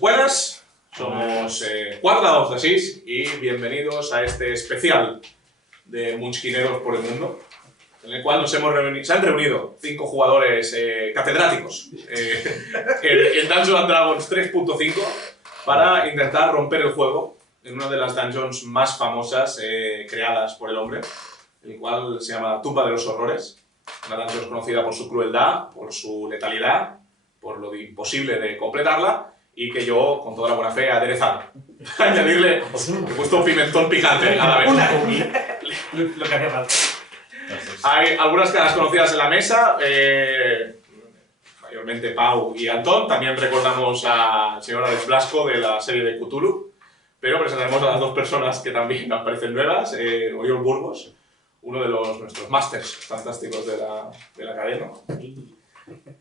Buenas, somos 4 dados de 6 y bienvenidos a este especial de Munchkineros por el mundo, en el cual se han reunido 5 jugadores catedráticos en Dungeons & Dragons 3.5 para intentar romper el juego en una de las dungeons más famosas creadas por el hombre, el cual se llama Tumba de los Horrores, una dungeon conocida por su crueldad, por su letalidad, por lo imposible de completarla, y que yo, con toda la buena fe, he aderezado. Añadirle, he puesto pimentón picante cada vez. Lo que hacía falta. Hay algunas caras conocidas en la mesa, mayormente Pau y Antón. También recordamos al señor Alex Blasco de la serie de Cthulhu, pero presentaremos a las 2 personas que también aparecen nuevas. Oriol Burgos, uno de nuestros másters fantásticos de la cadena.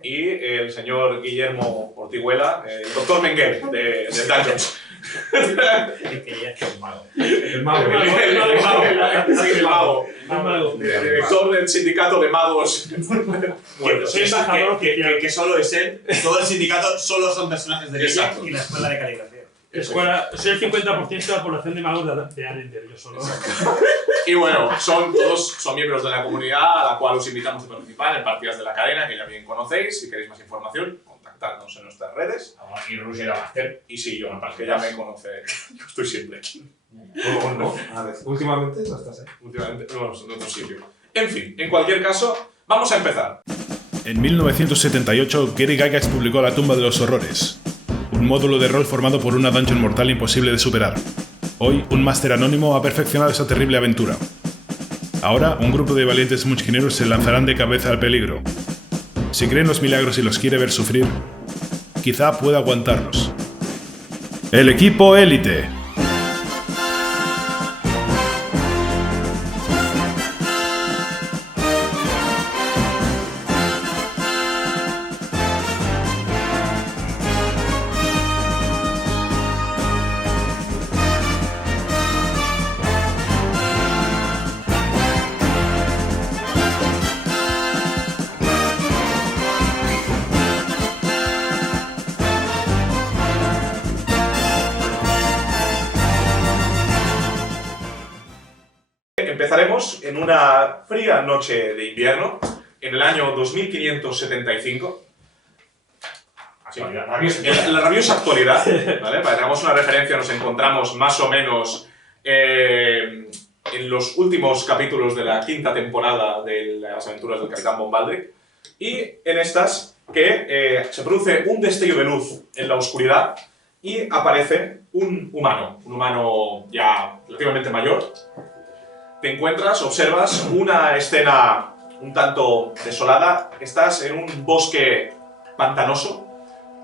Y el señor Guillermo Ortiguela, el doctor Mengele de Dungeons. El mago. El mago. Director del sindicato de magos. Bueno, soy embajador que solo es él. Todo el sindicato solo son personajes de Exacto. y la escuela de caligrafía. Soy el 50% de la población de magos de Arender, yo solo. Y bueno, todos son miembros de la comunidad a la cual os invitamos a participar en partidas de la cadena, que ya bien conocéis. Si queréis más información, contactadnos en nuestras redes. Y Roger Abaster. Y sí, yo, que ya me conoce, yo estoy siempre aquí. No, a ver, últimamente no estás, Últimamente, no, en otro sitio. En fin, en cualquier caso, vamos a empezar. En 1978, Gary Gygax publicó La Tumba de los Horrores, un módulo de rol formado por una dungeon mortal imposible de superar. Hoy, un máster anónimo ha perfeccionado esa terrible aventura. Ahora, un grupo de valientes munchkineros se lanzarán de cabeza al peligro. Si creen los milagros y los quiere ver sufrir, quizá pueda aguantarlos. El equipo élite. Empezaremos en una fría noche de invierno, en el año 2575. En la rabiosa actualidad, ¿vale? Para que hagamos una referencia, nos encontramos más o menos en los últimos capítulos de la 5ª temporada de las aventuras del Capitán Von Baldrick, y en estas que se produce un destello de luz en la oscuridad y aparece un humano ya relativamente mayor. Te encuentras, observas una escena un tanto desolada. Estás en un bosque pantanoso,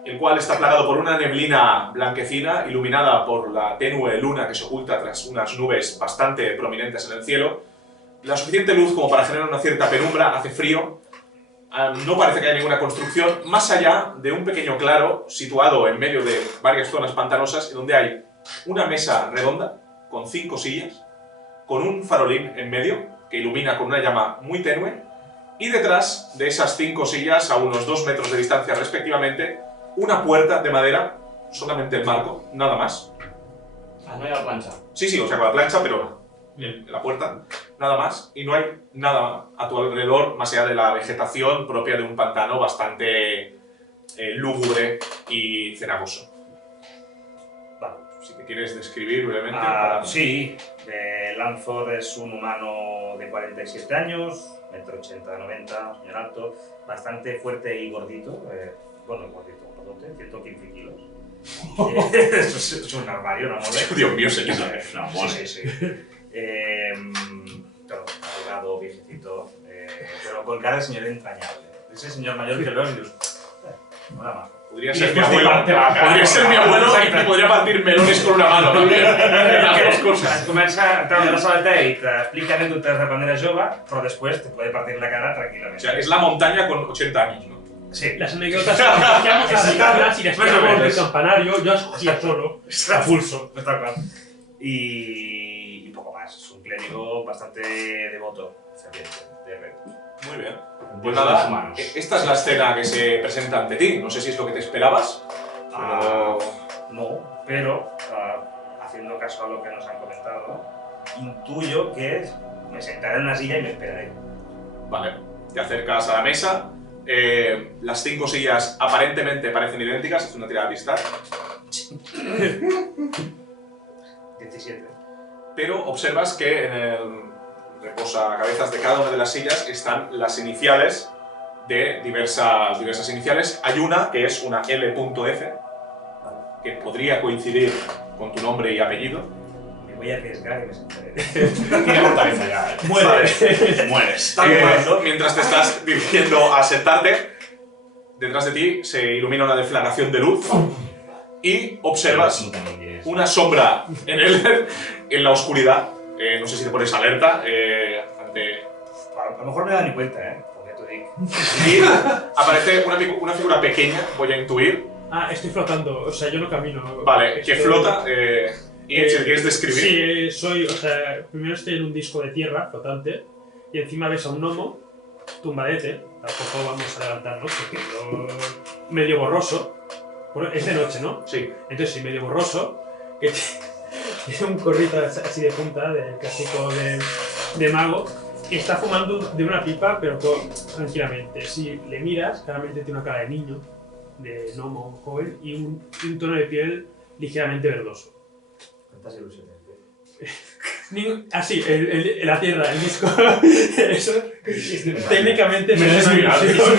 el cual está plagado por una neblina blanquecina, iluminada por la tenue luna que se oculta tras unas nubes bastante prominentes en el cielo. La suficiente luz como para generar una cierta penumbra, hace frío. No parece que haya ninguna construcción, más allá de un pequeño claro situado en medio de varias zonas pantanosas, en donde hay una mesa redonda con 5 sillas, con un farolín en medio que ilumina con una llama muy tenue, y detrás de esas 5 sillas, a unos 2 metros de distancia respectivamente, una puerta de madera, solamente el marco, nada más. Ah, no hay la plancha. Sí, o sea, con la plancha, pero bien, la puerta, nada más, y no hay nada a tu alrededor más allá de la vegetación propia de un pantano bastante lúgubre y cenagoso. Si te quieres describir brevemente. Sí, Lanford es un humano de 47 años, 1,80 m, 90 señor alto, bastante fuerte y gordito. Bueno, gordito, 115 kilos. Es un armario, una mole. Dios mío, señor. Una mole, sí. Claro, delgado, viejecito, pero con cara de señor entrañable. Ese señor mayor que lo ves y dices, no la más. Podría ser mi abuelo. Podría ser mi abuelo y podría partir melones con una mano también. Las dos cosas. Comença a entrar a la sala de té i t'explica anècdotes de manera jove, però després te puede partir la cara tranquilamente. O sea, es la montaña con 80 años, ¿no? Sí. Las anécdotas que vamos a aplicarlas y después del campanario, yo escogía solo, a pulso. Está claro. Y poco más. Es un clérigo bastante devoto, ferviente, de red. Muy bien. Pues nada, esta es la escena que se presenta ante ti. No sé si es lo que te esperabas, pero... pero haciendo caso a lo que nos han comentado, intuyo que me sentaré en una silla y me esperaré. Vale, te acercas a la mesa. Las 5 sillas aparentemente parecen idénticas, es una tirada de pistar. 17. Pero observas que en el reposacabezas de cada una de las sillas están las iniciales de diversas iniciales. Hay una que es una L.F, que podría coincidir con tu nombre y apellido. Me voy a arriesgar y me sentaré. Tiene fortaleza ya. Mueres. Mueres. Mientras te estás dirigiendo a sentarte, detrás de ti se ilumina una deflagración de luz y observas una sombra en la oscuridad. No sé si te pones alerta ante... A lo mejor me da ni cuenta, porque tú dices. Y aparece una figura pequeña, voy a intuir. Ah, estoy flotando, o sea, yo no camino. Vale, que flota. ¿Y si quieres describir? Sí, primero estoy en un disco de tierra flotante y encima ves a un gnomo, tumbadete, tampoco vamos a adelantarnos porque medio borroso. Bueno, es de noche, ¿no? Sí. Entonces sí, medio borroso, que tiene un gorrito así de punta, del clásico de mago, y está fumando de una pipa, pero tranquilamente. Si le miras, claramente tiene una cara de niño, de gnomo joven, y un tono de piel ligeramente verdoso. ¿Cuántas ilusiones? Así, la tierra, el disco. Eso, técnicamente Es muy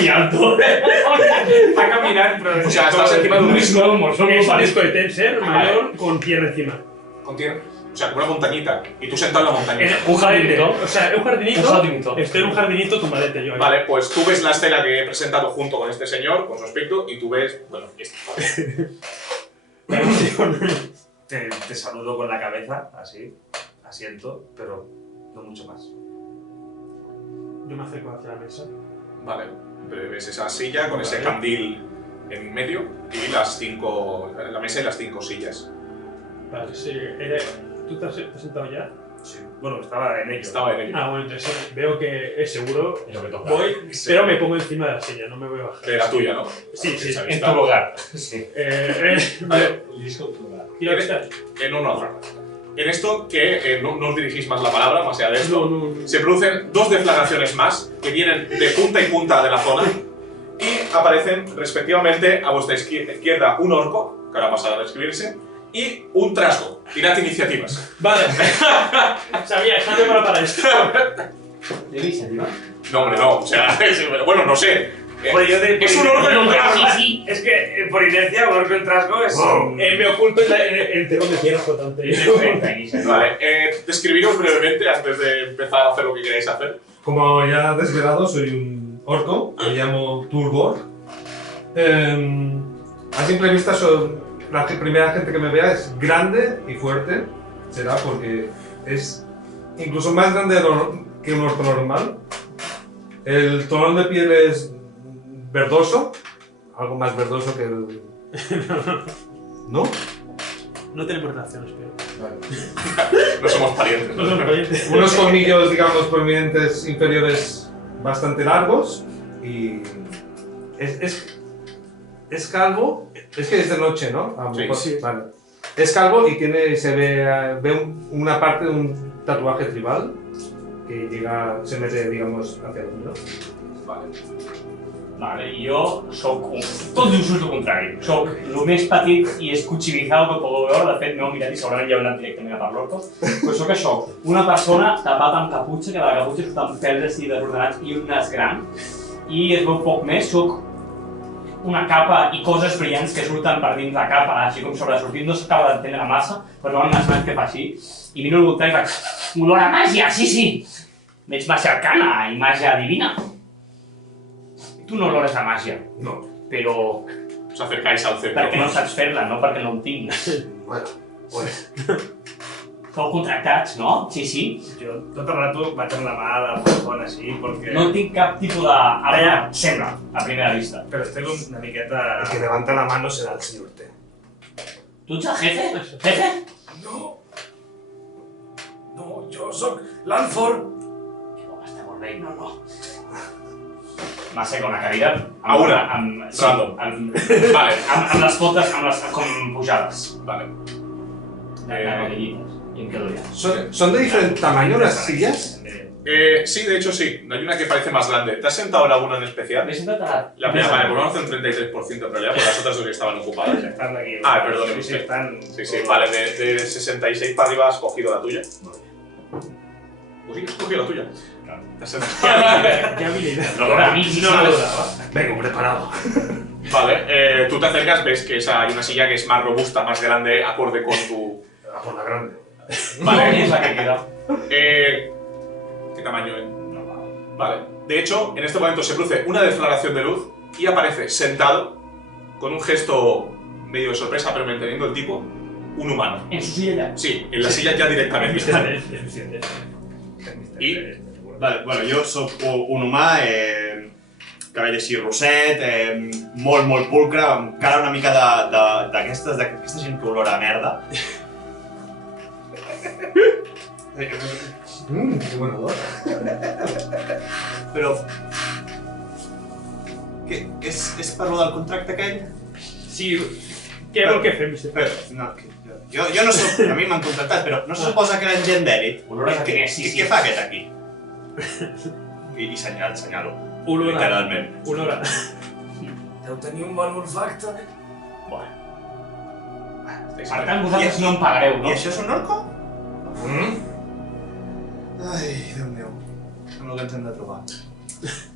alto. A caminar, pero... O sea, estás encima de un disco. es un disco de Tenser mayor con tierra encima. Contiene, o sea, como una montañita. Y tú sentado en la montañita. Un jardinito. O sea, un jardinito. Estoy en un jardinito tumbadete yo ahí. Vale, pues tú ves la escena que he presentado junto con este señor, con su aspecto, y tú ves, bueno, esto. Te saludo con la cabeza, así, asiento, pero no mucho más. Yo me acerco hacia la mesa. Vale, ves esa silla con ese candil en medio y las 5, la mesa y las 5 sillas. Vale, sí. ¿Tú te has sentado ya? Sí. Bueno, estaba en ello. Estaba en ello. Ah, bueno, entonces veo que es seguro. Es lo que toca. Voy, pero me pongo encima de la silla, no me voy a bajar. De la tuya, ¿no? Sí, sí. En tu lugar. Sí. Vale. El disco en tu lugar. ¿Y la vista? No. En esto, que no os dirigís más la palabra, más allá de esto, No. se producen 2 deflagraciones más que vienen de punta y punta de la zona y aparecen respectivamente a vuestra izquierda un orco, que ahora pasará a describirse, y un trasgo. Tirad iniciativas. Vale. Sabía, está preparado para esto. ¿De iniciativa? No, hombre, no. O sea, bueno, no sé. Bueno, yo Es un orco y un trasgo. Sí. Es que por inercia, un orco en trasgo es... Me oculto en el terrón de tierra flotante. Vale, describiros brevemente antes de empezar a hacer lo que queráis hacer. Como ya has desvelado, soy un orco, me llamo Turbor. A simple vista, la primera gente que me vea es grande y fuerte. Será porque es incluso más grande que un orco normal. El tono de piel es verdoso, algo más verdoso que el... ¿No? No tenemos relaciones, pero. Vale. No somos parientes. No somos parientes. Unos colmillos, digamos, prominentes inferiores bastante largos y es calvo, es que es de noche, ¿no? A lo mejor, Sí. Vale. Es calvo y se ve una parte de un tatuaje tribal que se mete, digamos, hacia el mundo. Vale. Vale, jo sóc tot just el contrari. Sóc el més petit i escotxinizado que podeu veure. De fet, m'heu mirat i segurament ja heu anat directament a per l'orco. Però sóc això, una persona tapat amb caputxa, que de la caputxa surten pèls així desordenats i un nas gran. I es veu poc més, sóc una capa i coses brillants que surten per dins la capa, així com sobresortint. No s'acaba d'entendre massa, però hi ha unes mans que fa així. I miro al voltant i faig, olor a màgia, sí! Veig màgia arcana i màgia divina. Tu no olores a màgia. No. Però Os acercáis al centro. perquè no saps fer-la, no perquè no en tinc. Bueno, pues. Esteu contractats, no? Sí. Jo tot el rato vaig amb la mà de plafón així, perquè... No tinc cap tipus d'arma, sembla, a primera vista. Però estic una miqueta... El que levanta la mano será el señor T. Tu ets el jefe? Jefe? No, jo sóc l'Alfor. Que bon, està molt bé, no. m'ha ser com una cadira... A una? Sí, Random. Vale. amb les potes, com pujades. Vale. De rodillitas. Y em quedo ya. ¿Son de diferente tamaño las sillas? Sí, de hecho sí. Hay una que parece más grande. ¿Te has sentado en alguna en especial? Me he sentat a... La primera, vale, pues vamos a hacer un 33% en realidad, porque las otras dos ya estaban ocupadas. Están aquí. Ah, perdón, Sí, están. Sí, vale, de 66 para arriba has cogido la tuya. Pues sí, has cogido la tuya. Claro. Te has sentado. Qué habilidad. Lo que a mí no me lo daba. Vengo preparado. Vale, tú te acercas, ves que hay una silla que es más robusta, más grande, acorde con tu... A por la grande. Vale. Es la que queda. ¿Qué tamaño es? Vale. De hecho, en este momento se produce una deflagración de luz y aparece sentado, con un gesto medio de sorpresa, pero manteniendo el tipo, un humano. En su silla ya. Sí, en la silla ya directamente. I? Vale, bueno, jo sóc un humà, cabell així rosset, molt pulcre, amb cara una mica d'aquesta gent que olora a merda. Qué buen olor. Però... És per lo del contracte aquell? Sí, què vol que fem, Mr. Però, no, jo no soc... A mi m'han contractat, però no se suposa que eren gent d'èlit? Olor a diners, sí. Què fa aquest aquí? I senyalo, Olora. literalment. Olora. Deu tenir un bon olfacte. Per tant, vosaltres no em pagareu, no? I això és un orco? Ai, Déu meu. Amb el que ens hem de trobar.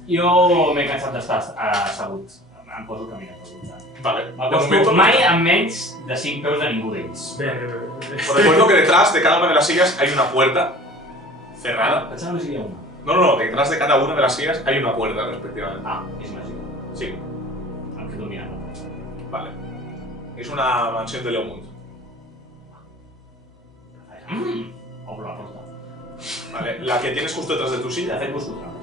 Jo m'he cansat d'estar assegut. Em poso a caminar per voltar. Vale. De M'acosto momento, mai amb menys de 5 peus de ningú d'ells. Bé. os recuerdo que detrás de cada una de las sillas hay una puerta cerrada. Pensava que seria una. No, detrás de cada una de las sillas hay una puerta, respectivamente. Ah, és màgic. Sí, Em quedo mirant. vale. Es una mansión de Leomund. Obro la porta. Vale, la que tienes justo detrás de tu De silla. fet, busco trampa.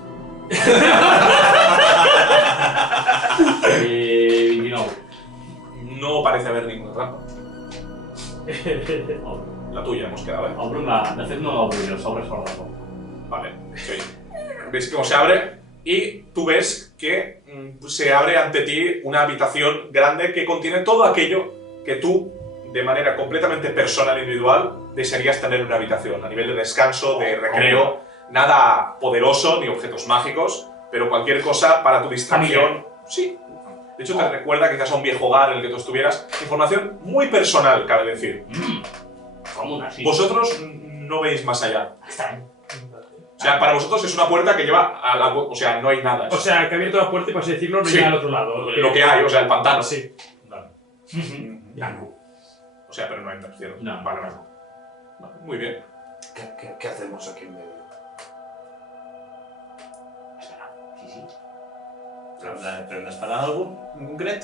29. No parece haber ninguna trampa. Obro. La tuya hemos quedado, ¿eh? Obro amb la... De fet, no l'obro jo, s'obre fora de la porta. Vale, sí. Ves cómo se abre y tú ves que se abre ante ti una habitación grande que contiene todo aquello que tú, de manera completamente personal e individual, desearías tener en una habitación, a nivel de descanso, de recreo, nada poderoso ni objetos mágicos, pero cualquier cosa para tu distracción. Sí. De hecho, te recuerda quizás a un viejo hogar en el que tú estuvieras. Información muy personal, cabe decir. Com una, sí. Vosotros no veis más allá. Estrany. O sea, para vosotros es una puerta que lleva a la... O sea, no hay nada. O sea, que ha abierto la puerta y, por así decirlo, no Sí. llega al otro lado. Lo que hay, o sea, el pantano. Sí. Vale. Ya no. O sea, pero no entras, ¿cierto? No. Vale. Vale, muy bien. ¿Qué hacemos aquí en medio? Espera, sí. Però hem d'esperar algú en concret?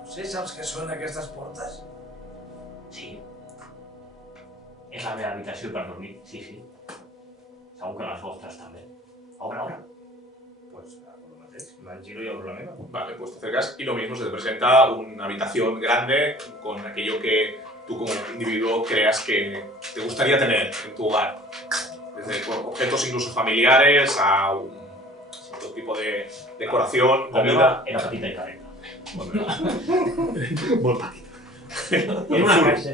No sé, saps què són aquestes portes? Sí. És la meva habitació per dormir, sí. Segur que les vostres també. Obre. Pues hago lo mateix. Me'n giro i obro la meva. Vale, pues te acercas y lo mismo, se te presenta una habitación grande con aquello que tú como individuo creas que te gustaría tener en tu hogar. Desde objetos incluso familiares a otro tipo de decoración, La comida. meva era petita i calenta. Molt petit. Era una caixa,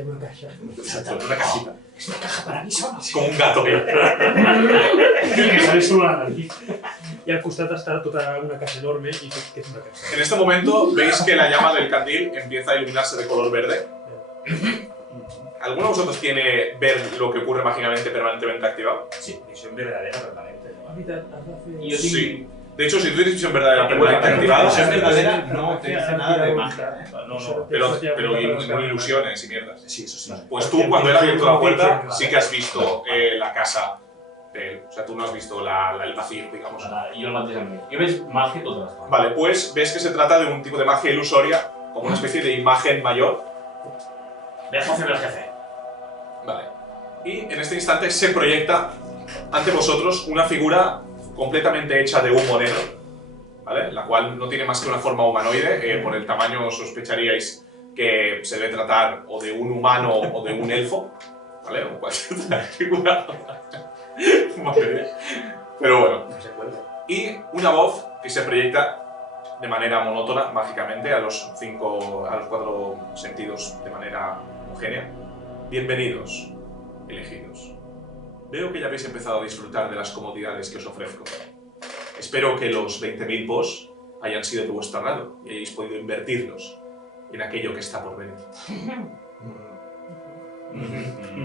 Exacto, una casita. Es una caja para mí sola. Como un gato. Que sale solo la nariz. Y al costat està tota una casa enorme y que es una casa. En este momento veis que la llama del candil empieza a iluminarse de color verde. ¿Alguno de vosotros tiene ver lo que ocurre mágicamente permanentemente activado? Sí. Visión verdadera permanente. ¿no? I jo tinc... Sí. De hecho, si tú tienes visión verdadera permanente activada, Visión verdadera no te dice nada de magia. No. pero ninguna ilusiones y mierdas. Sí, eso sí. Pues tú, cuando él ha abierto la puerta, sí que has visto la casa de él. O sea, tú no has visto el vacío, digamos. Jo el mateix amb mi. Jo veig màgia totes les coses. Vale, pues ves que se trata de un tipo de magia ilusoria, como una especie de imagen mayor. Dejo hacer el jefe. Vale. Y en este instante se proyecta ante vosotros una figura completamente hecha de humo negro, ¿vale? La cual no tiene más que una forma humanoide. Por el tamaño sospecharíais que se debe tratar o de un humano o de un elfo, ¿vale? O cualquier otra figura. Madre mía. Pero bueno. No se cuelga. Y una voz y se proyecta de manera monótona, mágicamente, a los 4 sentidos de manera homogénea. Bienvenidos, elegidos. Veo que ya habéis empezado a disfrutar de las comodidades que os ofrezco. Espero que los 20.000 POS hayan sido de vuestro agrado y hayáis podido invertirlos en aquello que está por venir.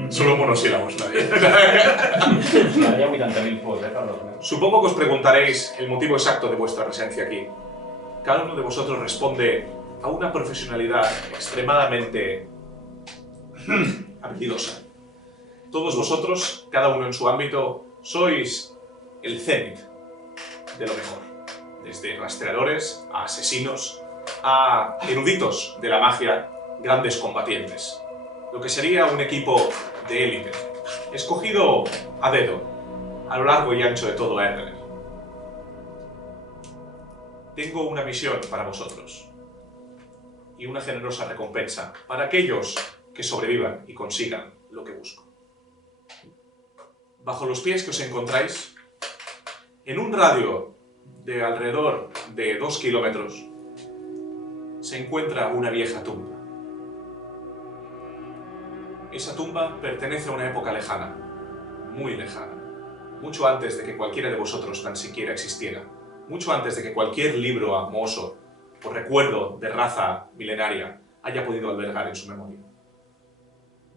Solo monosílabos, nadie. Había 80.000 POS, Carlos. Supongo que os preguntaréis el motivo exacto de vuestra presencia aquí. Cada uno de vosotros responde a una profesionalidad extremadamente habilidosa. Todos vosotros, cada uno en su ámbito, sois el cenit de lo mejor. Desde rastreadores a asesinos, a eruditos de la magia, grandes combatientes. Lo que sería un equipo de élite, escogido a dedo, a lo largo y ancho de todo Erdener. Tengo una misión para vosotros y una generosa recompensa para aquellos que sobrevivan y consigan lo que busco. Bajo los pies que os encontráis, en un radio de alrededor de 2 kilómetros, se encuentra una vieja tumba. Esa tumba pertenece a una época lejana, muy lejana, mucho antes de que cualquiera de vosotros tan siquiera existiera, mucho antes de que cualquier libro famoso o recuerdo de raza milenaria haya podido albergar en su memoria.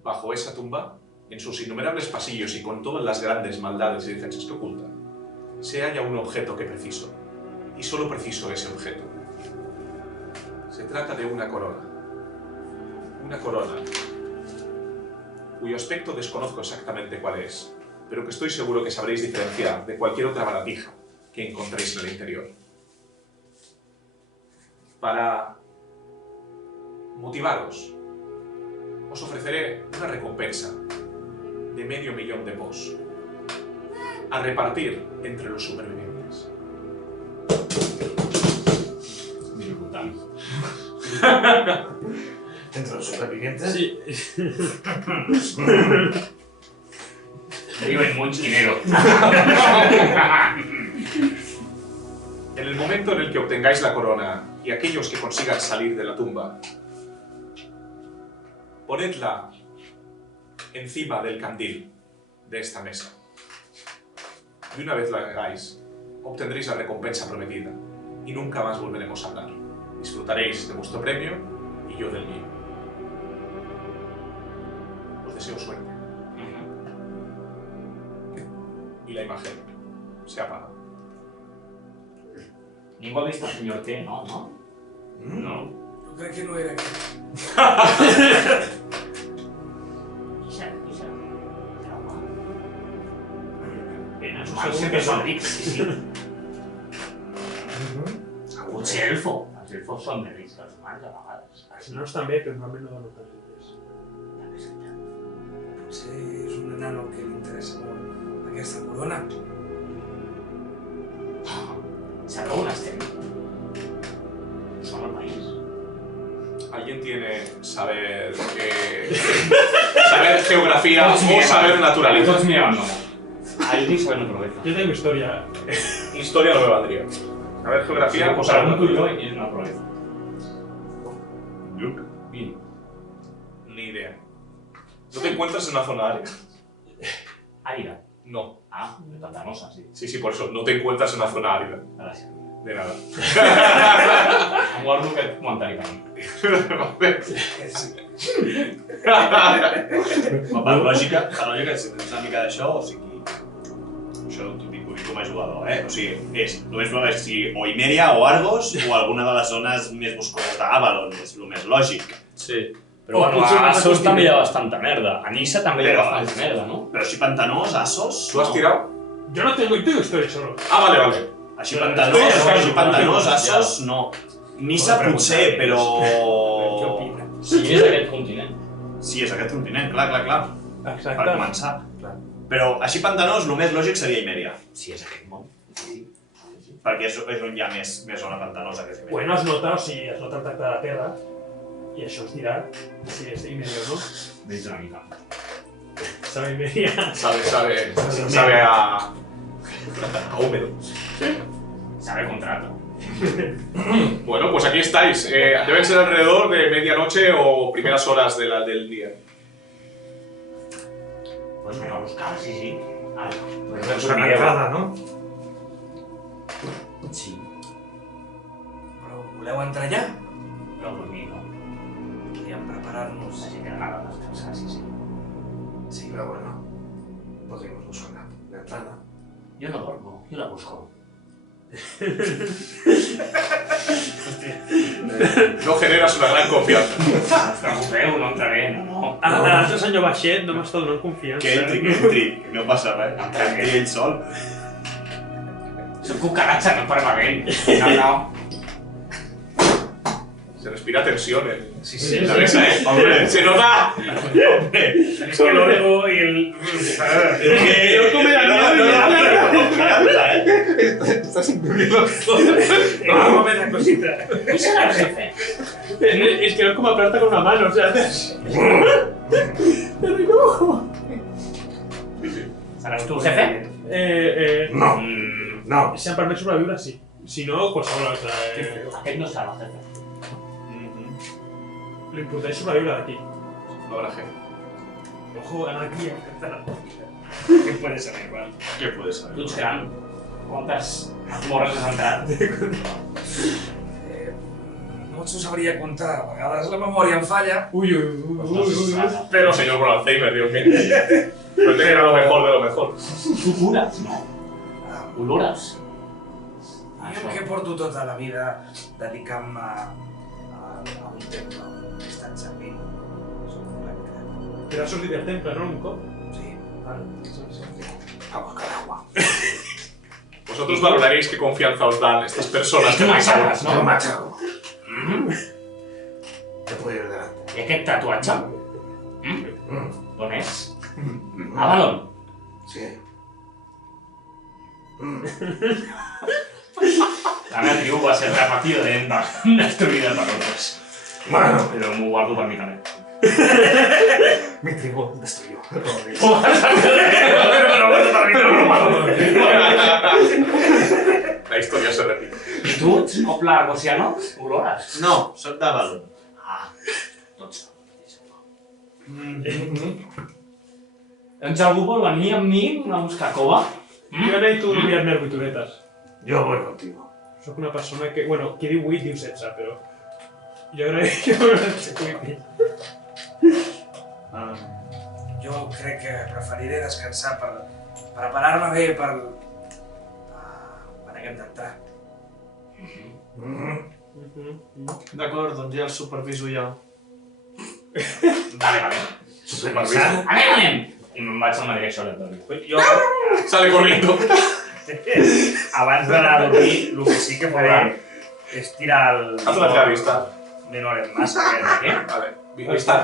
Bajo esa tumba, en sus innumerables pasillos y con todas las grandes maldades y defensas que ocultan, se halla un objeto que preciso, y solo preciso ese objeto. Se trata de una corona cuyo aspecto desconozco exactamente cuál es, pero que estoy seguro que sabréis diferenciar de cualquier otra baratija que encontréis en el interior. Para motivaros, os ofreceré una recompensa de $500.000 de POS a repartir entre los supervivientes. ¿Entre los supervivientes? Sí. Digo en mucho dinero. En el momento en el que obtengáis la corona y aquellos que consigan salir de la tumba, ponedla encima del candil de esta mesa. Y una vez la hagáis, obtendréis la recompensa prometida y nunca más volveremos a hablar. Disfrutaréis de vuestro premio y yo del mío. Os deseo suerte. Y la imagen se apaga. Ningú ha vist el senyor T, no? No? No. Yo creo que no era aquí. Qui serà? Serà humà? Eso Humans sempre són rics, sí. Potser elfo. Els elfos són més rics que els humans, a vegades. Els nanos també, però normalment no donen tants diners. Potser és un enano que li interessa molt aquesta corona. Sabeu on estem? Som al país. ¿Alguien tiene saber geografía o saber naturaleza? Tots mirant no. Ah, jo tinc saber naturaleza. Yo tengo historia. Historia no me valdría. Saber geografía o saber Pregunto jo naturaleza. i és naturaleza. Bien. Ni idea. ¿No te encuentras en una zona árida? Àrida. No. Ah, de pantanosa, sí. Sí, por eso. No te encuentras en una zona árida. Gràcies. De nada. Em guardo aquest comentari per mi. Per lògica, si tens una mica d'això, o sigui, això t'ho dic com a jugador, O sigui, és el més probable si o Imeria o Argos o alguna de les zones més boscoses d'Avalon, és el més lògic. Sí. Però bueno, a Assos també hi ha bastanta merda. A Nissa també hi ha bastanta merda, no? Però així pantanós, Assos... ¿Tú has tirado? Yo no tengo historia solo. Ah, vale. Així pantanós, Assos, no. Nissa potser, però... Què opina? Sí, és aquest continent. Sí, és aquest continent, clar. Exacte. Per començar. Però així pantanós, el més lògic seria Imeria. Sí, és aquest món. Sí. Perquè és on hi ha més zona pantanosa que és Imeria. Bueno, has notado el tacte de la terra i això ens dirà si és Imeria o no. Veig una mica. Sabe Imeria. Sabe a húmedo. Sabe contrato. Bueno, pues aquí estáis. Deben ser alrededor de medianoche o primeras horas del día. Pues me va a buscar, sí. A ver, pues Es una entrada, no? Sí, Però voleu entrar ja? però per mi no. Podríem preparar-nos. Així que m'agrada descansar, sí. Sí, pero bueno. Podríamos buscar la entrada. Yo no duermo, yo la busco. No generas una gran confianza. No us preocupeu, no entraré, no. Ara, senyor Baixet, no m'està donant confiança. Que entri, que no passa res. Que entri ell sol. Soc cucaratxa, no permanent. No. Se respira tensión Sí, en la mesa, ¿eh? ¡Hombre! ¡Se nota! Es que el orco y el... Estás incluido. No me da cosita. ¿Quién será el jefe? Es que no es como aplasta con una mano, o sea... ¿Seràs tu el jefe? No, Mm, no. Si em permet sobreviure, sí. Si no, qualsevol altre. Aquest no serà el jefe. L'important és sobreviure d'aquí. No habrá jefe. Ojo, anarquia. ¿Qué puede ser igual? Què puede ser? Tu ets gran. Quantes morres has entrat? No us ho sabria contar. A vegades la memòria em falla. Ui, ui, ui, Pues no ui, sé si ui. serà. Pero señor con Alzheimer, digo que. No te queda lo mejor de lo mejor. Tu cures, no? Olores. Jo que porto tota la vida dedicant-me a un temple on he estat servint. Soc un blanc. Te l'has sortit del temple, no? Un cop? Sí, A buscar agua. Vosotros valoraréis qué confianza os dan estas personas que Tu vais a m'aixaves, Yo no? machaco. Mm. Te puedo ir delante. I aquest tatuatge? D'on és? Avalon. Sí. La meva tribu va ser repetidament destruïda per otros. Bueno, Però m'ho guardo per mi també. mi tribu destruyó. La historia se repite. I tu ets noble argosiano? Olores? No, soc d'Avalon. Ah, tots. Doncs algú vol venir amb mi a buscar cova? Jo necessito enviar-me arbituretes. Yo voy contigo. Soc una persona que... Bueno, qui diu 8 diu 16, però... Jo crec que no sé què. jo crec que preferiré descansar per preparar-me bé per quan haguem d'entrar. D'acord, doncs ja el superviso jo. Vale. Supervisar. Anem! I me'n vaig a una direcció aleatòria. Jo, Sale corriendo. abans d'anar a dormir, el que sí que faré és tirar el... Haz una tira vista. Menor en massa, Què? Vale. Vista.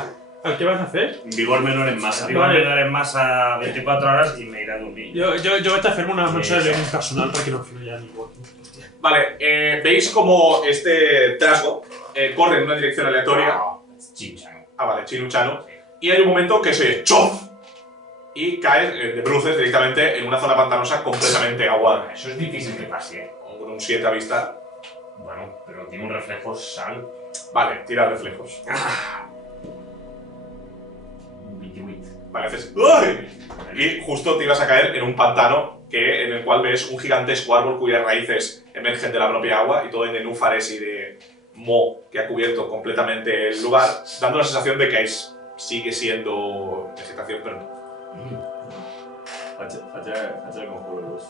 El que vas a fer? Vigor menor en massa. Arriba menor en massa 24 hores i m'he a dormir. Jo vaig a fer-me una menció de learning personal perquè no hi ha ningú aquí. Vale, veis como este trasgo corre en una dirección aleatoria. Xinxano. Ah, vale, Chinuchano. Y hay un momento que se ¡chof! Y cae de bruces directamente en una zona pantanosa completamente aguada. Això és difícil que passi, eh? Con un 7 a vista. Bueno, però tinc un reflejo sal. Vale, tira reflejos. 28. Vale, haces ¡ay! Y justo te ibas a caer en un pantano en el cual ves un gigantesco árbol cuyas raíces emergen de la propia agua y todo en nenúfares y de moho que ha cubierto completamente el lugar, dando la sensación de que sigue siendo vegetación, pero no. Faig el conjuro luz.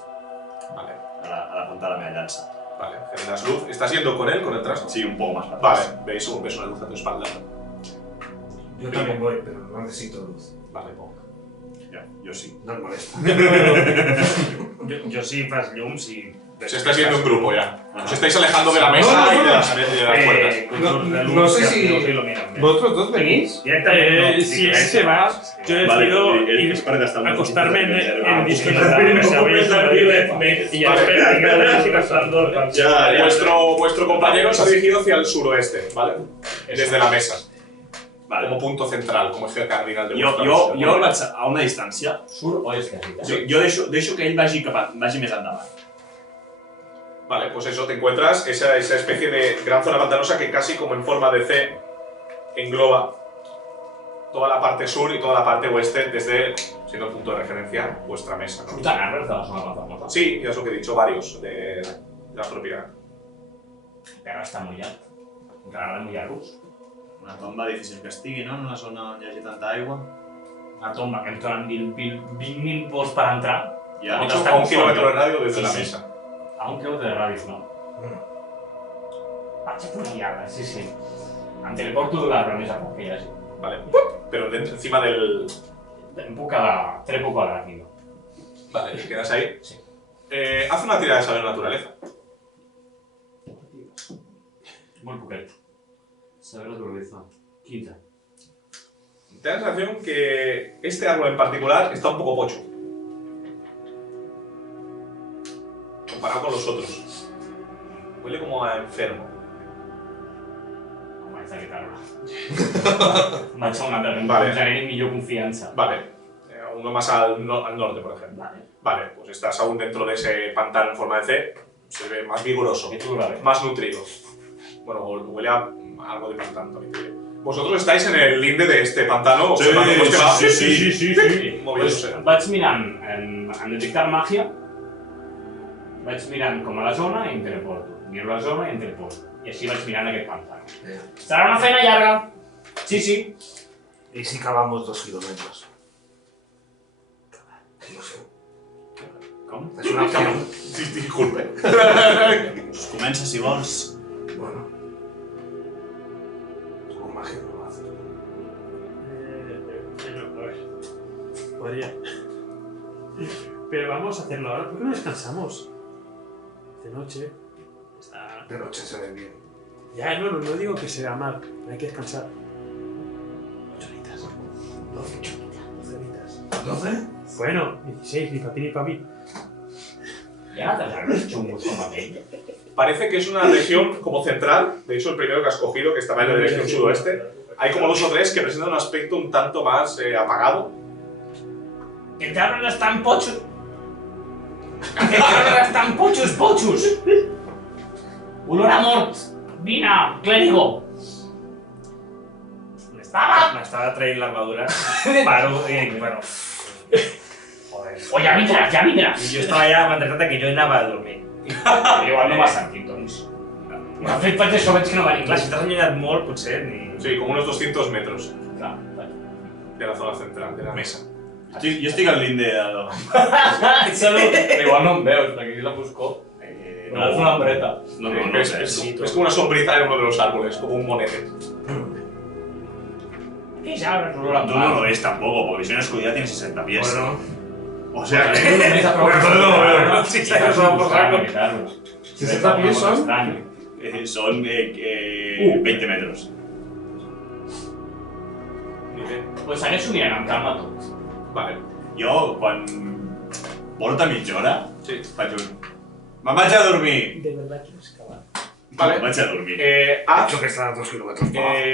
Vale, A la punta de la meva llança. vale. Generas luz. ¿Estás yendo con él, con el trasgo? Sí, un poco más para Vale, atrás. ves una luz a tu espalda. Yo también voy, pero no necesito luz. Vale, Ja, jo sí. No me molesta. Jo sí faig llums i... se está siendo un grupo ya. Os estáis alejando de la mesa y de las puertas. No sé si- ¿Vosotros dos venís? Directament no. Si él se va, yo decido ir a acostarme en el disco y ya Vuestro compañero se ha dirigido hacia el suroeste, ¿vale? Desde la mesa, Vale. como punto central, como eje cardinal de vuestra Jo mesa. el vaig a una distància. Sur o este? Jo deixo que ell vagi més endavant. Vale, pues eso, te encuentras esa especie de gran zona pantanosa que casi como en forma de C engloba toda la parte sur y toda la parte oeste desde, siendo el punto de referencia, vuestra mesa, ¿no? Escucha, Arbres de la zona pantanosa. Sí, ya es lo que he dicho, varios de la propiedad. Però està mullat. T'agrada mullar-los? Una tomba difícil que estigui, no? En una zona on hi hagi tanta aigua. Una tomba que ens donen 20.000 pols per entrar. Ja, Dicho a 1 kilómetro de radio desde la mesa. A 1 quilòmetre de ràdio, no? Vaig a pujar, sí, sí. Em teleporto de la remesa que hi hagi. Vale, pero encima del... Em puc quedar... Trepo quadrat, no? Vale, ¿te quedas ahí? Sí. Haz una tirada de saber naturaleza. Molt poquet. Saber naturaleza. 15. Te da la sensación que este árbol en particular está un poco pocho. Comparado con los otros. Huele como a enfermo. Home, haig de quitar-la. Vaig a un altre, Vale. em generi millor confiança. Vale, uno más al norte, por ejemplo. Vale. Vale, pues estás aún dentro de ese pantano en forma de C. Se ve más vigoroso, Que tu la veus. más nutrido. Bueno, huele a algo de pantano también. Te diré. Vosotros estáis en el linde de este pantano observando cómo va sí. moviéndose. Vaig mirant en detectar màgia, vaig mirant com a la zona i em teleporto. Miro la zona i em teleporto. I així vaig mirant aquest pantano. Serà una feina llarga. Sí, sí. ¿Y si cavamos 2 kilómetros? No sé. Com? Es una opción. Disculpe. Pues comença si vols. Bueno. Con magia no lo haces. A ver. Podría. Pero vamos a hacerlo ahora. ¿Por qué no descansamos? De noche. Está... De noche se ve bien. Ya, no digo que sea mal. Hay que descansar. 8 horitas. 12 horitas. ¿12? Bueno, 16, ni para ti ni para mí. Hi ha altres arbres xungos com aquell. Parece que es una región como central. De hecho, el primero que has cogido, que estaba en la dirección sudoeste, hay como 2 o 3 que presentan un aspecto un tanto más apagado. Aquests arbres estan potxos. Aquests arbres estan potxos. Olor a mort. Vine, clérigo. M'estava traient l'armadura, paro i dic, bueno... Joder. O ja vindràs. I jo estava ja mentalitat que jo anava a dormir. Igual no m'ha sentit, doncs. De fet, faig això, veig que no va ningú. Clar, si t'has allunyat molt, potser ni... Sí, como unos 200 metros Clar, vale. de la zona central, de la mesa. Jo estic al linde de... Salut. Igual no em veus, perquè aquí és la foscor. No, és una ombreta. No es, sé. es como una sombrita en uno de los árboles, como un monete. Aquests arbres, olor a Tú no lo ves tampoco, porque visión escudida tiene 60 pies. Bueno, O sea, Si sabes, vamos por saco. 60 pies son. son 20 metros. Pues segueixo mirant amb calma tot. Vale. Jo, quan porta mitja hora, Sí. faig un... Me'n vaig a dormir! De verdad quieres acabar. Vale. Me'n vaig a dormir. Haz Creo que está a 2 kilómetros para abajo.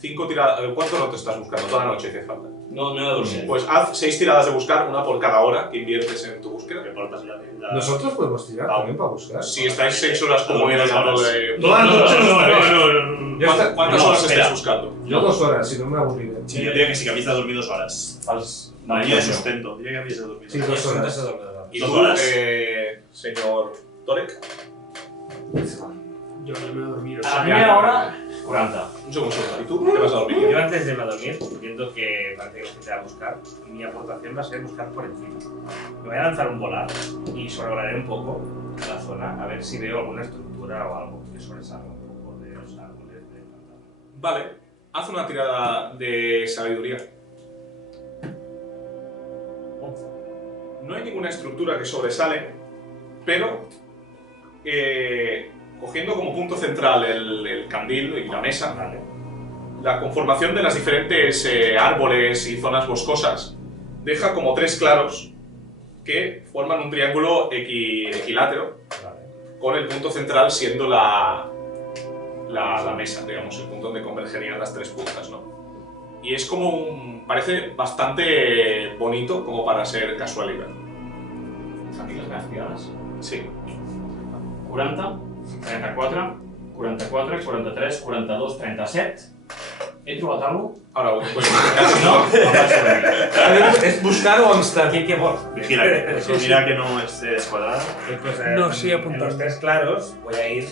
5 tiradas. ¿Cuánto no te estás buscando? Toda la noche hace falta. No he de dormir. Pues haz 6 tiradas de buscar, una por cada hora que inviertes en tu búsqueda. Que portes la... Nosotros podemos tirar también para buscar. Si estáis 6 horas como No, he no, dejado no, de... Todas las noches. ¿Cuántas No, horas espera. estáis buscando? Yo 2 horas, si no me aburriré. Sí, jo diria que sí, que havies de dormir 2 hores. Fals... Venia de sustento. Diria que havies de dormir. Sí, 2 horas. ¿Y 2 tú, horas. señor Torek? Yo no me voy a dormir. A la primera hora, 40. Un segundo. ¿Y tú? ¿Qué vas a dormir? Yo antes de irme a dormir, viendo que parece que la gente va a buscar, mi aportación va a ser buscar por encima. Me voy a lanzar un volar y sobrevolaré un poco la zona a ver si veo alguna estructura o algo que sobresalga un poco de los árboles del pantano. Vale. Haz una tirada de sabiduría. No hay ninguna estructura que sobresale, pero cogiendo como punto central el candil y la mesa, Vale. la conformación de las diferentes árboles y zonas boscosas deja como 3 claros que forman un triángulo equilátero, Vale. con el punto central siendo la mesa, digamos, el punto donde convergerían las 3 puntas, ¿no? Y es como parece bastante bonito como para ser casualidad. Aquí les meves piades? Sí. 40, 34, 44, 43, 42, 37. He trobat alguna cosa? Ahora, pues, No? No vaig sobreviure. ¿Es buscar o avistar? ¿Qué vols? Vigila, mira que no esté descuadrada. Pues, No, sí, en apuntando. los tres claros voy a ir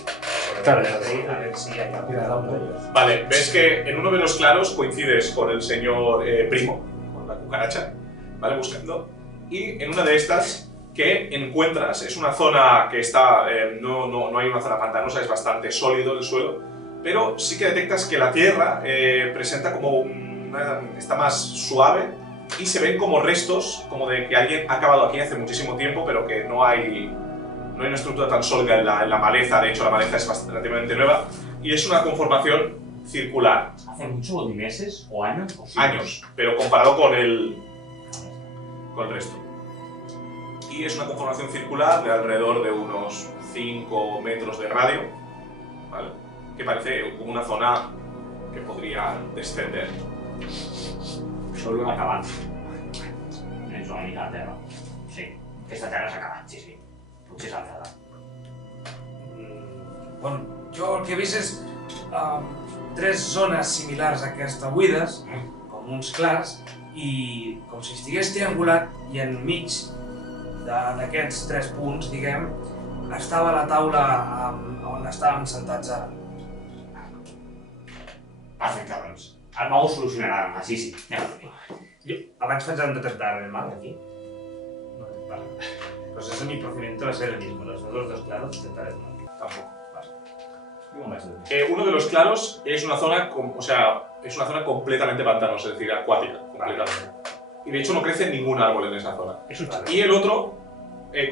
Claro. a ver si hay algún de ellos. vale, ves que en uno de los claros coincides con el señor Primo, con la cucaracha, ¿vale? Buscando. Y en una de estas que encuentras, es una zona que está, no hay una zona pantanosa, es bastante sólido el suelo, pero sí que detectas que la tierra presenta como está más suave y se ven como restos, como de que alguien ha acabado aquí hace muchísimo tiempo, pero que no hay una estructura tan sólida en la maleza. De hecho, la maleza es relativamente nueva y es una conformación circular. ¿Hace mucho, o meses, o años? O Años, pero comparado con el resto. Y es una conformación circular de alrededor de unos 5 metros de radio, ¿vale? Que parece como una zona que podría descender. Solo l'ha acabat. És una mica de terra. Sí, aquesta terra s'ha acabat, sí, sí. Potser s'ha alçada. Bueno, jo el que he vist és tres zones similars a aquesta buides, com uns clars, i com si estigués triangulat i enmig d'aquests tres punts, diguem, estava la taula on estàvem sentats ara. Perfecte, doncs. El mago solucionarà, sí, sí. Anem a dormir. Yo, abans faig de tentar el mal aquí. No, vale. Pues ese mi procedimiento va a ser el mismo. Los dos claros tentar el mal. Tampoco. Jo me'n vaig a dormir. Uno de los claros es una zona, es una zona completamente pantanosa, es decir, acuática, completamente. Y de hecho no crece ningún árbol en esa zona. És un xalet. Y el otro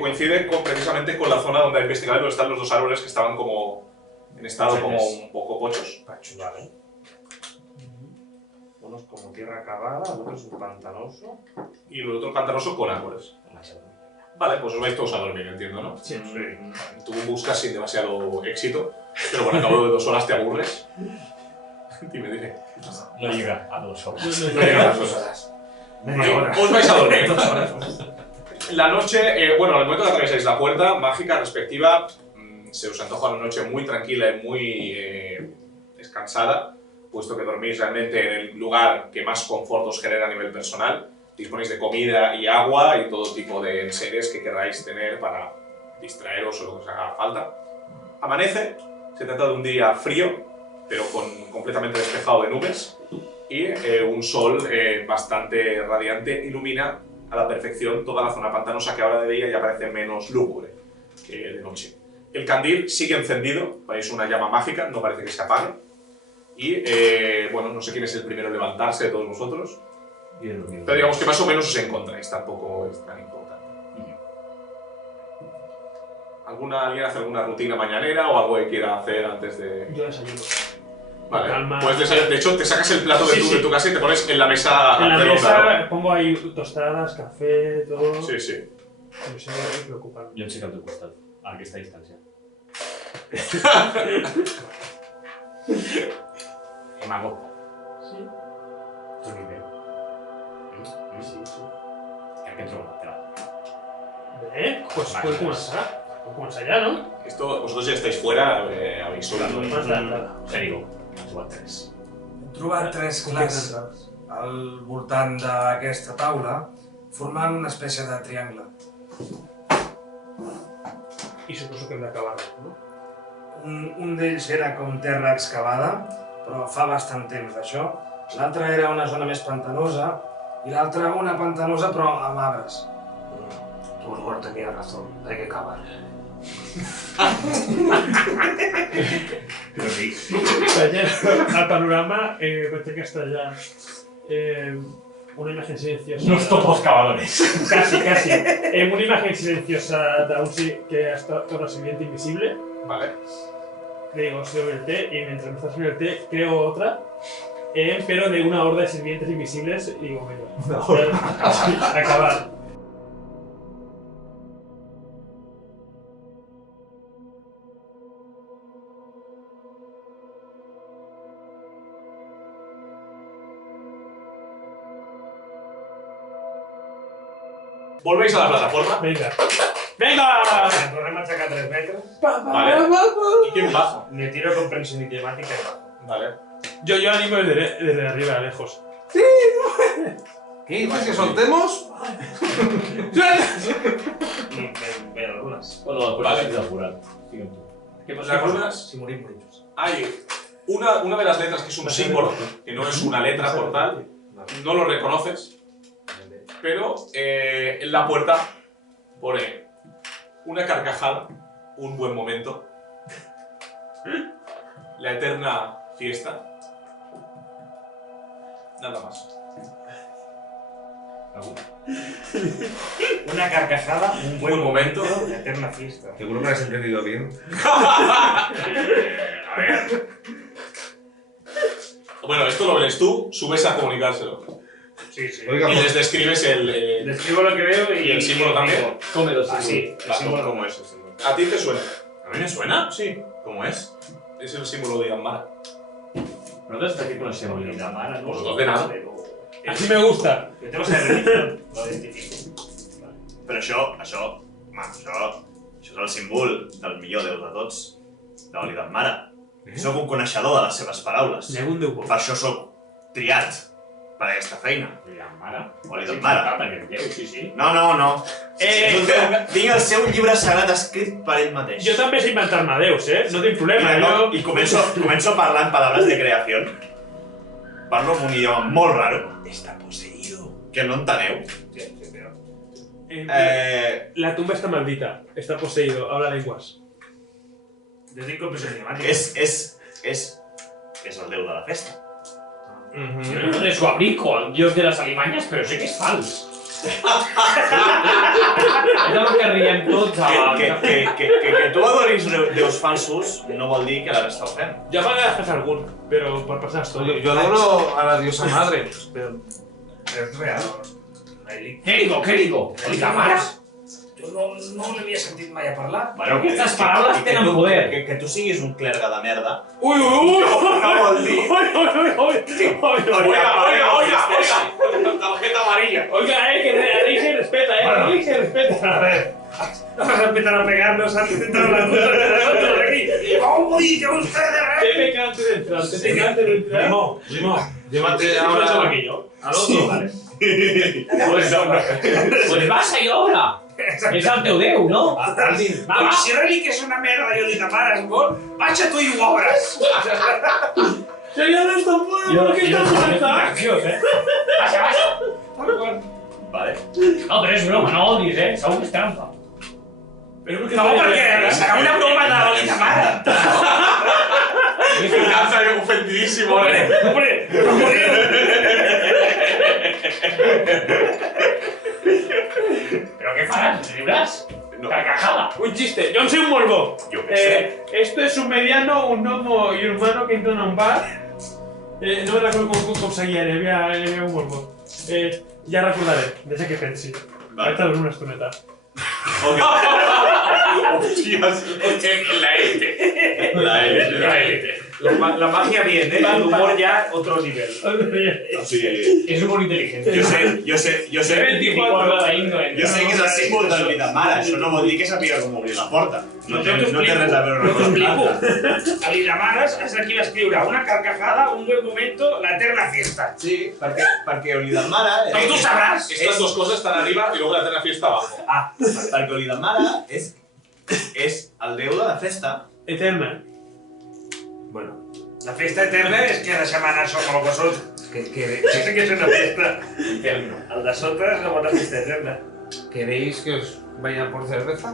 coincide precisamente con la zona donde ha investigado, donde están los dos árboles que estaban como en estado como un poco pochos. Vale. Uno es como tierra cavada, el otro es un pantanoso. Y el otro pantanoso con árboles. Me'n vaig a dormir. Vale, pues os vais todos a dormir, entiendo, ¿no? Sí. Tú buscas sin demasiado éxito, pero bueno, al cabo de 2 horas te aburres. Dime. No llega a 2 horas. No llegan las 2 horas. Media hora. Os vais a dormir. 2 horas. La noche, bueno, al momento que atravesáis la puerta mágica respectiva, se os antoja una noche muy tranquila y muy descansada, puesto que dormís realmente en el lugar que más confort os genera a nivel personal. Disponéis de comida y agua y todo tipo de enseres que queráis tener para distraeros o lo que os haga falta. Amanece, se trata de un día frío, pero completamente despejado de nubes, y un sol bastante radiante ilumina a la perfección toda la zona pantanosa, que ahora de día ya parece menos lúgubre que de noche. El candil sigue encendido, veis una llama mágica, no parece que se apague. Y bueno, no sé quién es el primero en levantarse de todos vosotros, pero digamos que más o menos os encontráis, tampoco es tan importante. ¿Alguien hace alguna rutina mañanera o algo que quiera hacer antes de...? Yo desayuno. Vale, Calma. puedes desayunar. De hecho, te sacas el plato de, Sí, de tu casa y te pones en la mesa En la redonda, mesa pongo ahí tostadas, café, todo. ¿no? Sí, sí. No sé qué preocuparme. Jo en sé que al teu costat, a aquesta distància. Mago, Sí. dormir bé. Sí. Crec que em trobo la tela. Pues puede comenzar. Puede comenzar ya, ¿no? Esto, vosotros ya estáis fuera, habéis subido. Más de entrada. Ja digo, n'hem trobat 3. Hem trobat tres clars al voltant d'aquesta taula, formant una espècie de triangle. Y suposo que hem d'acabar, no? Un d'ells era com terra excavada, però fa bastant temps d'això. L'altre era una zona més pantanosa i l'altre una pantanosa però amb arbres. Tu, Osgor, tenia raó, hay que cavar. Però sí. Veient el panorama, pensé que està ja una imagen silenciosa. Los topos cavadores. Casi. Una imagen silenciosa de un que ha estado un sirviente invisible. Vale. Le digo, sobre el té, y mientras me está sobre el té, creo otra, pero de una horda de sirvientes invisibles, y digo, venga, acabar. volvéis a la plataforma. Venga. ¡Venga! La torre machaca 3 metros. Vale. ¿Y quién baja? Me tiro con presión climática y bajo. Vale. Yo animo desde arriba, lejos. ¿Qué dices? ¿Que soltemos? Me veo algunas. Bueno, después Vale. has ido a curar. Sigue tú. ¿Qué pasa? Las runas, Si morir, morimos. hay una de las letras que es un símbolo, que no es una letra por tal, no lo reconoces, pero en la puerta pone una carcajada, un buen momento, la eterna fiesta, nada más. Una carcajada, un buen Buen momento. momento, la eterna fiesta. Seguro que lo has entendido bien. A ver. Bueno, esto lo ves tú, subes a comunicárselo. Sí, sí. Oiga, Y les describes el... Describo lo que veo ¿Y el símbolo también? Cómelo, Ah, sí. El Va, símbolo. ¿Cómo es el símbolo? ¿A ti te suena? ¿A mí me suena? Sí. ¿Cómo es? Es el símbolo de Yamara. Nosotros está aquí con el símbolo. La mala, ¿no? Vosotros de nada. Así me gusta. Yo tengo esa religión, lo identifico. Però això és el símbol del millor déu de tots, de l'Oli d'en Mare. Soc un coneixedor de les seves paraules. Me hago un deupo. Per això soc triat per aquesta feina. La mare. Oli d'en Mare. Sí, sí. No. És un déu. Tinc el seu llibre sagrat escrit per ell mateix. Jo també sé inventar-me déus, no tinc problema. I començo a parlar en palabras de creación. Parlo amb un idioma molt raro. Está poseído. Que no enteneu. La tumba está maldita, está poseído, habla lenguas. Yo tengo presión climática. És el déu de la festa. Yo no le fabrico al dios de las alimañas, pero sé que es falso. Es lo que riem tots a... Que tu adoris déus falsos no vol dir que la resta ho fem. Ya van a dejar algún, pero por pasar esto. Yo adoro a la diosa madre, pero... Es real. ¿Qué digo? ¿El cámara? Jo no l'havia sentit mai a parlar. Bueno, aquestes paraules tenen poder. Que tu siguis un clergue de merda ¡Uy! no vol dir... Tarjeta amarilla. Oiga, que la ley se respeta, la ley se respeta. A ver, vamos a empezar a pegarnos antes de entrar a la puta de nosotros aquí. ¿Cómo dice ustedes? Te me cante de entrar, te me cante de entrar. Primo, llévate Ahora ahora aquí yo. Al otro, vale. Pues vas a ahora. És el teu déu, no? Va, si Relic és una merda i Oli de Mare és bon, vaig a tu i ho obres. Sería de esta forma, ¿por qué estás muerta? Baixa. Vale. No, però és broma, no odies, segur que és trampa. Pero No, perquè serà una broma de Oli de Mare. Está ofendidísimo, Hombre, no Però què faràs? Riuràs? Carcajada. Un chiste, yo soy un morbo. Jo què sé. Esto es un mediano, un gnomo y un humano que entran a un bar. No me recuerdo cómo seguía, había un morbo. Ya recordaré, desde que pensé. Vale. Ahorita dormir una estoneta. Hostias, la élite. La magia bien, el humor ya otro nivel. Sí. És molt intel·ligent. Jo sé que és el símbol de l'Oli de Mare, això no vol dir que sàpiga com obrir la porta. No té res a veure una cosa amb l'altra. Oli de Mare és el qui va escriure una carcajada, un buen momento, la eterna fiesta. Sí, perquè Oli de Mare... Doncs tu sabràs. Estas dos cosas están arriba y luego la eterna fiesta abajo. Perquè Oli de Mare és el déu de la festa. Eterna. Bueno, la fiesta eterna és que deixem anar això com a cosot. Que sí que és una fiesta eterna. El de sota és una bona fiesta eterna. ¿Queréis que os vaya por cerveza?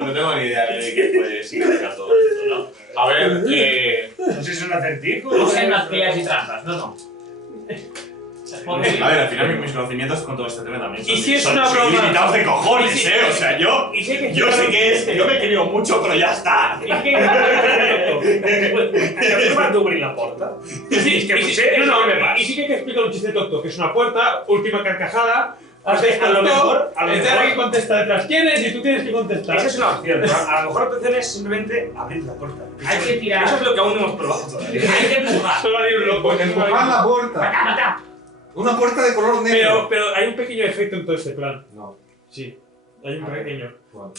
No tengo ni idea de qué puede significar todo esto, ¿no? A ver, No sé si és un acertijo. No semblen trias y trampas, no. A ver, al final mis conocimientos con todo este tema también ¿Y si es son una broma? ilimitados de cojones, ¿Y si- O sea, yo sé que sé que yo me he querido mucho, pero ya está. Que vas d'obrir la porta. Y sí, que y sí, potser no, és el que y sí que hay que explicar un chiste tonto, que es una puerta, última carcajada, haces a lo mejor, hay que contestar detrás quién es y tú tienes que contestar. esa es una opción, pero a lo mejor la opción es simplemente abrir la puerta. Hay que tirar. Eso es lo que aún no hemos probado todavía. Hay que empujar. Solo hay un loco. Pues empujar la puerta. Mata. Una puerta de color negro. Pero hay un pequeño efecto en todo este plan. No. Sí, hay un pequeño. Bueno.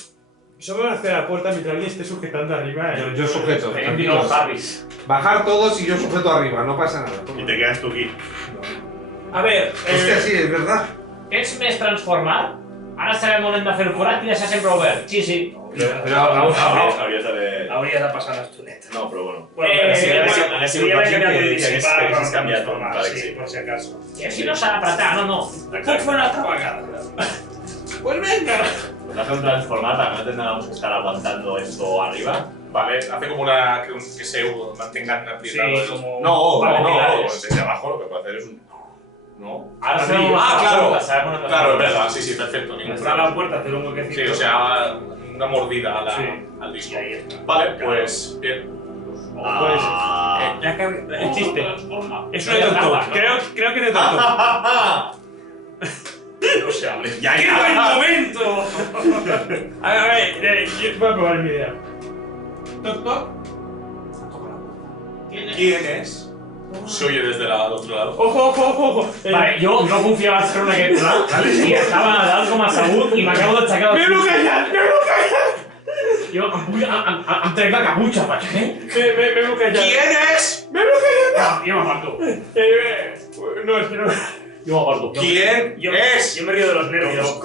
Solo van a hacer la puerta mientras alguien esté sujetando arriba. Yo sujeto. No, tranquilos. Harris. Bajar todos y yo sujeto arriba, no pasa nada. Y te quedas tú aquí. A ver, Hostia, sí, es verdad. Ets més transformat? Ara sabem on hem de fer el forat i deixar sempre obert. Sí. Pero Hauries d'haver... Hauria de passar l'estoneta. No, però bueno. Bueno, sí, ha sido una que que hagués canviat un sí, parèxim. por si acaso. I així no s'ha d'apretar, no. Puc fer una altra vegada. pues venga. Pues hace un transformat, también no tendríamos que estar aguantando esto arriba. Vale, hace como una que se mantengan apretado. Sí, como... No, desde abajo lo que puede hacer es un... No. Ara Ah, sabem claro. sabem on Claro, es verdad, sí, perfecto. ningún Entrar a problema. la puerta, hacer un huequecito. Sí, o sea, una mordida a Sí. al disco. Y ahí está. Vale, pues bien. Ah. El chiste. Transforma. Es un tonto. Creo que es de tonto. No se hable. Ya, ¡Qué buen momento! A ver, yo voy a probar mi idea. Toc, toc. ¿Quién es? Se oye desde el otro lado. Ojo. Vale, jo no confiava en ser en aquest pla i estava a dalt com a assegut i m'acabo d'aixecar del ¡Me callat! Jo em trec la caputxa, faig què? ¡Me callat! ¿Quién es? Jo m'aparto. No, es que no. Jo m'aparto. ¿Quién es? Yo me río de los nervios.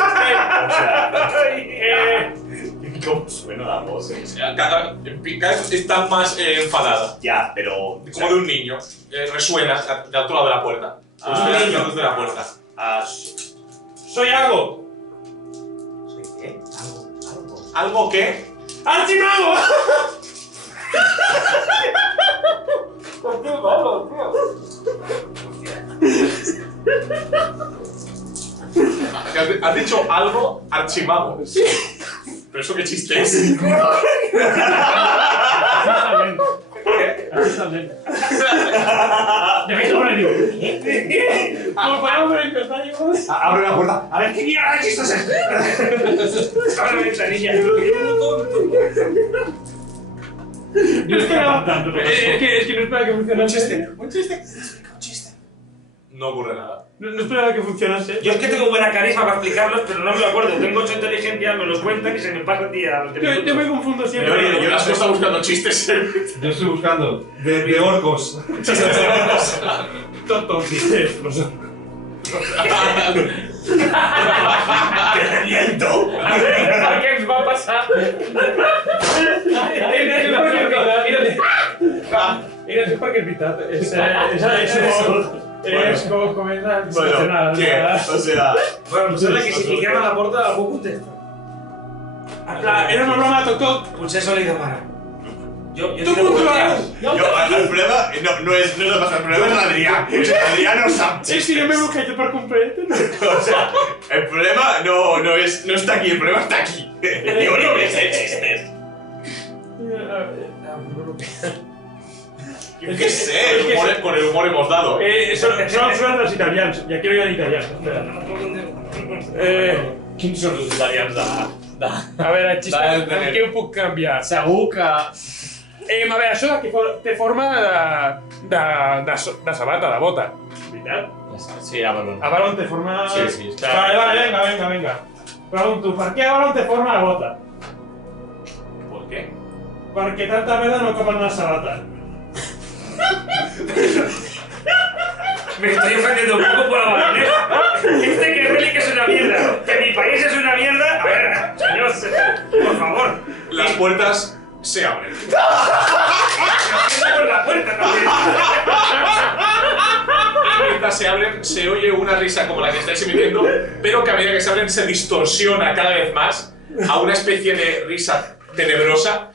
¿Cómo suena la voz? Cada vez está más enfadada. Ya, pero... Como de un niño. Resuena del otro lado de la puerta. Desde la puerta. Soy algo. Soy què? Algo. ¿Algo que? ¡Archimago! ¿Has dicho algo archimago? Sí. ¿Pero eso qué chiste es? De fet, ara diu, què? Como podemos ver en pestañas. Abre la puerta. A ver, ¿qué mierda de chistes es? Estaba en la ventanilla. Yo es que no. Es que no esperaba que funcionase. Un chiste. No ocurre nada. No esperaba que funcionase. Yo es que tengo buena carisma para explicarlos, pero no me lo acuerdo. Tengo 8 inteligencia, me los cuentan y se me pasa el día. Yo me confundo siempre. Yo las cosas buscando chistes. Yo estoy buscando. De orcos. Tonto. ¡Qué viento! A veure, què ens va passar? Mira, es porque es mitad. Es como comenzar. Bueno, ¿qué? O sea... Bueno, em sembla que si fiquem a la porta algú contesta. Era una broma, Toc. Potser se li demana. Jo Tu controles! el problema no es de pasar, el problema es Adrián. O sea, Adrián no sabe. Sí, sí, yo me busqué para comprender. O sea, el problema no está aquí, el problema está aquí. Yo no me sé chistes. Yo qué sé, con el humor hemos dado. Son los italianos. Ya quiero ir al italiano. Espera. Quins són els italians de... A veure, el xiste, amb què ho puc canviar? Segur que... A veure, això aquí té forma de sabata, de bota. Veritat? Sí, Avalon. Avalon té forma... Sí, està... Vale, venga. Pregunto, per què Avalon té forma de bota? ¿Por qué? Perquè tanta merda no cap en una sabata. Me estoy ofendiendo un poco por la bandeja. Este que Relic es una mierda. Que mi país es una mierda. A ver, señor, por favor. Las puertas se abren. Por la puerta también. Mientras se abren, se oye una risa como la que estáis emitiendo, pero que a medida que se abren se distorsiona cada vez más a una especie de risa tenebrosa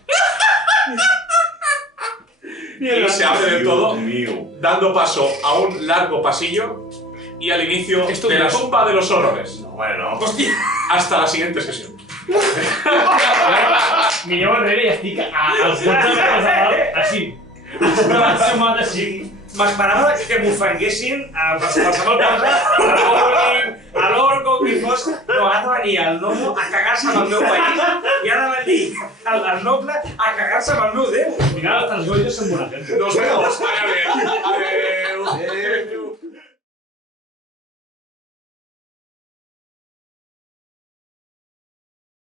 y se abre del todo, dando paso a un largo pasillo y al inicio de la tumba de los horrores. Bueno, Hasta la siguiente sesión. Mireu enrere i estic als 12 metres de dalt, així. Va ser un altre sí. M'esperava que m'ofenguessin a qualsevol cosa, a l'orco, qui fos. No, ha de venir el gnomo a cagar-se amb el meu país i ha de venir el noble a cagar-se amb el meu déu. Al final, els goios són bona gent. Nos vemos. Adéu.